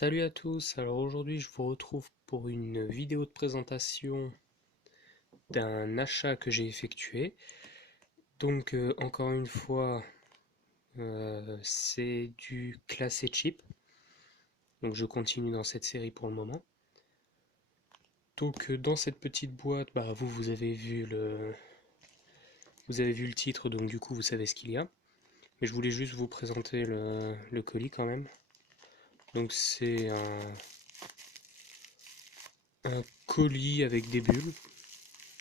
Salut à tous, alors aujourd'hui je vous retrouve pour une vidéo de présentation d'un achat que j'ai effectué. Donc encore une fois, c'est du classé cheap, donc je continue dans cette série pour le moment. Donc dans cette petite boîte, vous avez vu le titre, donc du coup vous savez ce qu'il y a. Mais je voulais juste vous présenter le colis quand même. Donc c'est un colis avec des bulles.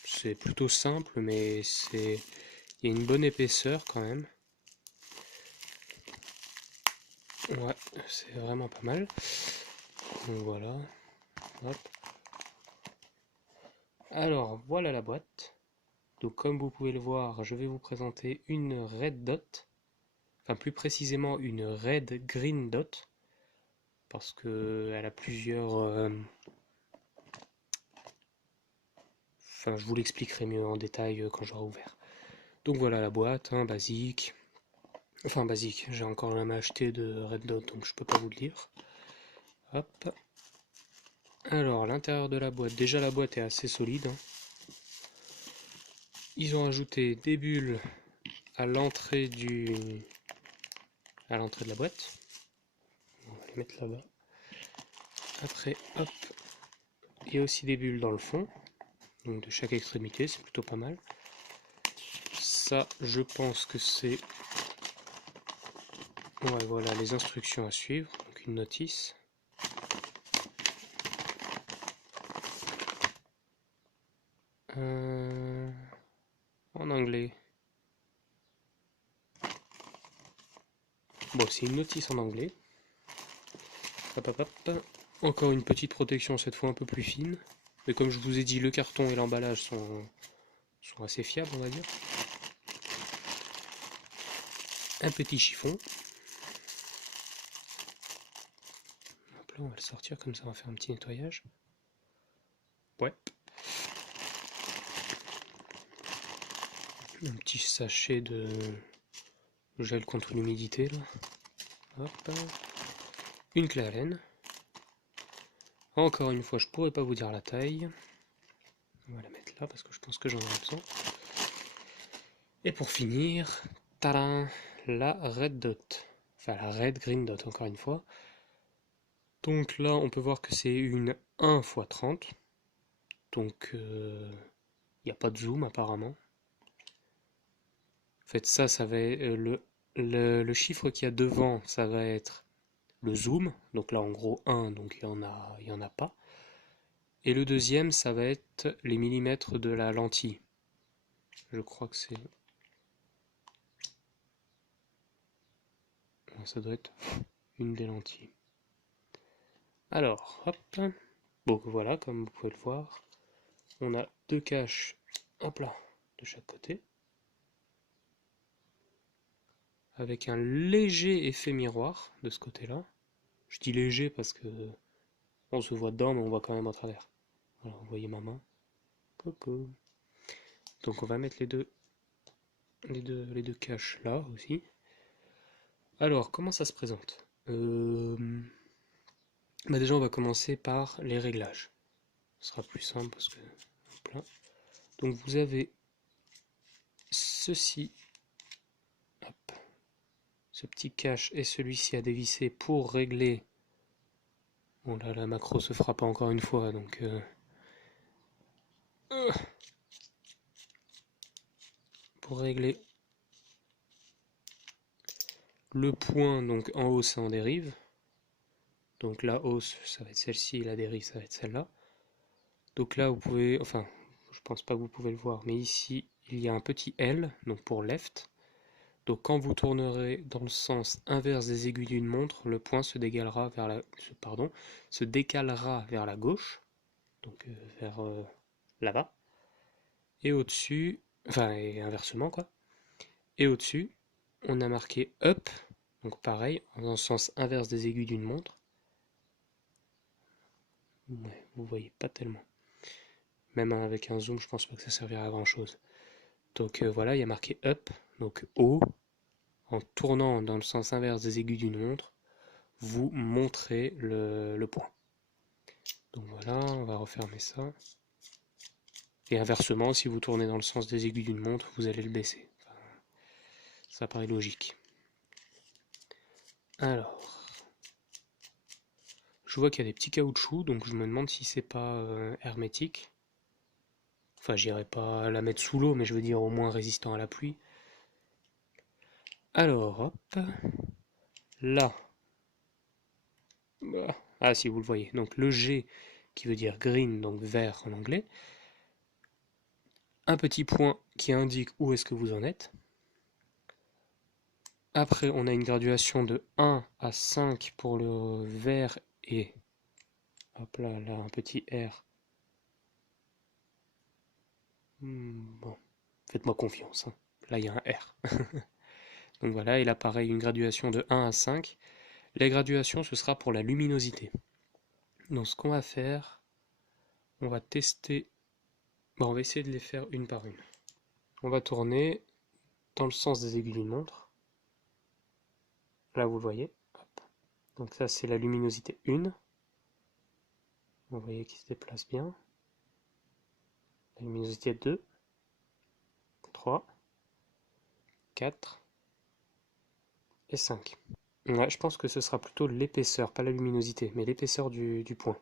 C'est plutôt simple, mais il y a une bonne épaisseur quand même. Ouais, c'est vraiment pas mal. Donc voilà. Hop. Alors, voilà la boîte. Donc comme vous pouvez le voir, je vais vous présenter une Red Dot. Enfin, plus précisément une Red Green Dot. Parce que elle a plusieurs... Enfin, je vous l'expliquerai mieux en détail quand j'aurai ouvert. Donc voilà la boîte, hein, basique. Enfin, basique, j'ai encore jamais acheté de Red Dot, donc je peux pas vous le dire. Hop. Alors, l'intérieur de la boîte, déjà la boîte est assez solide, hein. Ils ont ajouté des bulles à l'entrée de la boîte. On va les mettre là-bas. Après, hop, il y a aussi des bulles dans le fond, donc de chaque extrémité, c'est plutôt pas mal. Ça, je pense que c'est... Ouais, voilà, les instructions à suivre, donc une notice. En anglais. Bon, c'est une notice en anglais. Hop, hop, hop. Encore une petite protection, cette fois un peu plus fine. Mais comme je vous ai dit, le carton et l'emballage sont assez fiables, on va dire. Un petit chiffon. Hop là, on va le sortir, comme ça on va faire un petit nettoyage. Ouais. Un petit sachet de gel contre l'humidité là. Hop. Une clé Allen. Encore une fois, je pourrais pas vous dire la taille. On va la mettre là parce que je pense que j'en ai besoin. Et pour finir, tadam, la Red Dot. Enfin la Red Green Dot encore une fois. Donc là, on peut voir que c'est une 1 x 30. Donc il n'y a pas de zoom apparemment. En fait, ça va être le chiffre qu'il y a devant, ça va être le zoom. Donc là, en gros, 1, donc il y en a pas. Et le deuxième, ça va être les millimètres de la lentille. Je crois que c'est... Ça doit être une des lentilles. Alors, hop. Bon, voilà, comme vous pouvez le voir, on a deux caches, hop là, de chaque côté. Avec un léger effet miroir de ce côté-là. Je dis léger parce que on se voit dedans, mais on voit quand même à travers. Voilà, vous voyez ma main. Coucou. Donc on va mettre les deux caches là aussi. Alors, comment ça se présente? Déjà, on va commencer par les réglages. Ce sera plus simple parce que... Hop là. Donc vous avez ceci, hop, ce petit cache et celui-ci à dévisser pour régler... Bon là, la macro se fera pas encore une fois, donc... pour régler le point, donc en haut c'est en dérive. Donc la hausse, ça va être celle-ci, la dérive, ça va être celle-là. Donc là, vous pouvez, enfin, je pense pas que vous pouvez le voir, mais ici, il y a un petit L, donc pour left. Donc quand vous tournerez dans le sens inverse des aiguilles d'une montre, le point se décalera vers la gauche, donc vers là-bas. Et au-dessus, enfin, et inversement quoi. Et au-dessus, on a marqué up, donc pareil, dans le sens inverse des aiguilles d'une montre. Ouais, vous voyez pas tellement. Même avec un zoom, je pense pas que ça servira à grand chose. Donc voilà, il y a marqué up, donc haut, en tournant dans le sens inverse des aiguilles d'une montre, vous montrer le point. Donc voilà, on va refermer ça. Et inversement, si vous tournez dans le sens des aiguilles d'une montre, vous allez le baisser. Enfin, ça paraît logique. Alors, je vois qu'il y a des petits caoutchoucs, donc je me demande si c'est pas hermétique. Enfin, j'irai pas la mettre sous l'eau, mais je veux dire au moins résistant à la pluie. Alors, hop, là. Ah, si vous le voyez. Donc le G qui veut dire green, donc vert en anglais. Un petit point qui indique où est-ce que vous en êtes. Après, on a une graduation de 1 à 5 pour le vert et hop là, là, un petit R. Bon, faites-moi confiance, hein. Là, il y a un R. Donc voilà, il apparaît une graduation de 1 à 5. La graduation, ce sera pour la luminosité. Donc ce qu'on va faire, on va tester. Bon, on va essayer de les faire une par une. On va tourner dans le sens des aiguilles d'une montre. Là, vous le voyez. Hop. Donc ça, c'est la luminosité 1. Vous voyez qu'il se déplace bien. La luminosité 2, 3, 4 et 5. Ouais, je pense que ce sera plutôt l'épaisseur, pas la luminosité, mais l'épaisseur du point.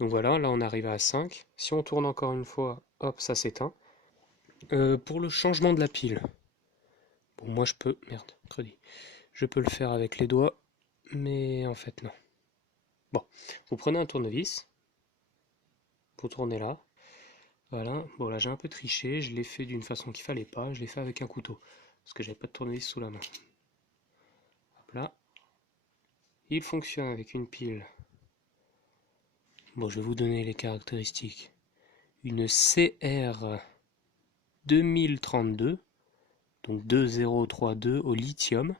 Donc voilà, là on arrive à 5. Si on tourne encore une fois, hop, ça s'éteint. Pour le changement de la pile, bon, moi je peux... Merde, crédit. Je peux le faire avec les doigts, mais en fait non. Bon, vous prenez un tournevis, vous tournez là. Voilà, bon là j'ai un peu triché, je l'ai fait d'une façon qu'il fallait pas, je l'ai fait avec un couteau, parce que j'avais pas de tournevis sous la main. Hop là. Il fonctionne avec une pile. Bon, je vais vous donner les caractéristiques. Une CR 2032, donc 2032 au lithium,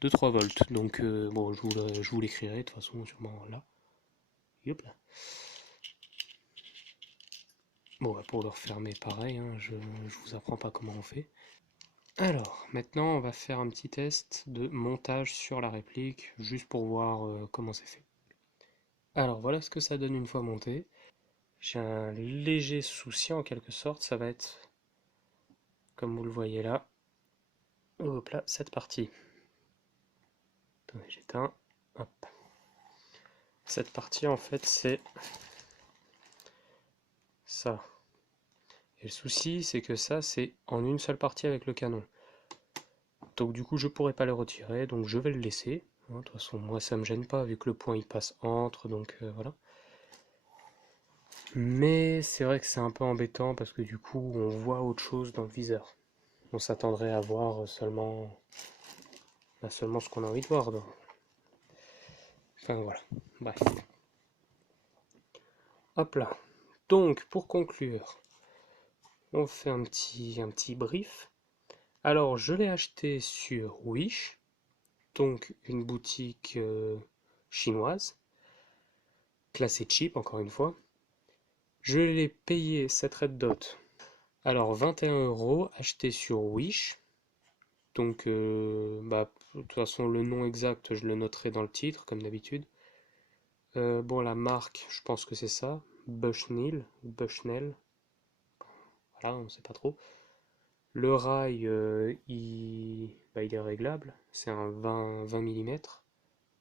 de 3 volts. Donc bon, je vous l'écrirai de toute façon sûrement là. Hop là. Bon, bah, pour le refermer pareil, hein, je vous apprends pas comment on fait. Alors, maintenant on va faire un petit test de montage sur la réplique, juste pour voir comment c'est fait. Alors voilà ce que ça donne une fois monté. J'ai un léger souci en quelque sorte, ça va être, comme vous le voyez là, hop là, cette partie. Attendez, j'éteins. Hop. Cette partie en fait c'est ça. Et le souci c'est que ça c'est en une seule partie avec le canon. Donc du coup je pourrais pas le retirer, donc je vais le laisser. De toute façon moi ça me gêne pas vu que le point il passe entre, donc voilà. Mais c'est vrai que c'est un peu embêtant parce que du coup on voit autre chose dans le viseur. On s'attendrait à voir seulement, seulement ce qu'on a envie de voir. Donc. Enfin voilà, bref. Hop là. Donc pour conclure, on fait un petit brief. Alors je l'ai acheté sur Wish, donc une boutique chinoise, classée cheap encore une fois. Je l'ai payé cette Red Dot. Alors 21 € acheté sur Wish. Donc bah, de toute façon le nom exact je le noterai dans le titre comme d'habitude. Bon la marque je pense que c'est ça. Bushnell. Voilà, on sait pas trop. Le rail bah, il est réglable. C'est un 20 mm.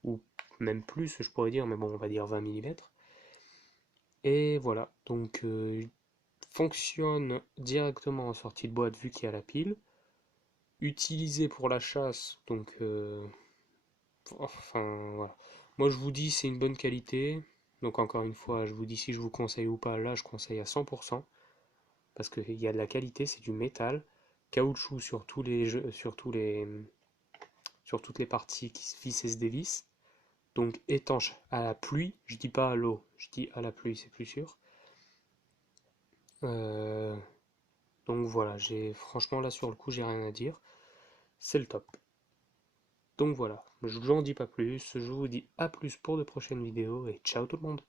Ou même plus je pourrais dire, mais bon on va dire 20 mm. Et voilà, donc fonctionne directement en sortie de boîte vu qu'il y a la pile. Utilisé pour la chasse, donc enfin voilà. Moi je vous dis c'est une bonne qualité. Donc encore une fois, je vous dis si je vous conseille ou pas, là je conseille à 100%. Parce qu'il y a de la qualité, c'est du métal. Caoutchouc sur tous les jeux, sur toutes les parties qui se vissent et se dévissent. Donc étanche à la pluie, je dis pas à l'eau, je dis à la pluie, c'est plus sûr. Euh, donc voilà, j'ai franchement là sur le coup, j'ai rien à dire. C'est le top. Donc voilà, je vous en dis pas plus, je vous dis à plus pour de prochaines vidéos et ciao tout le monde.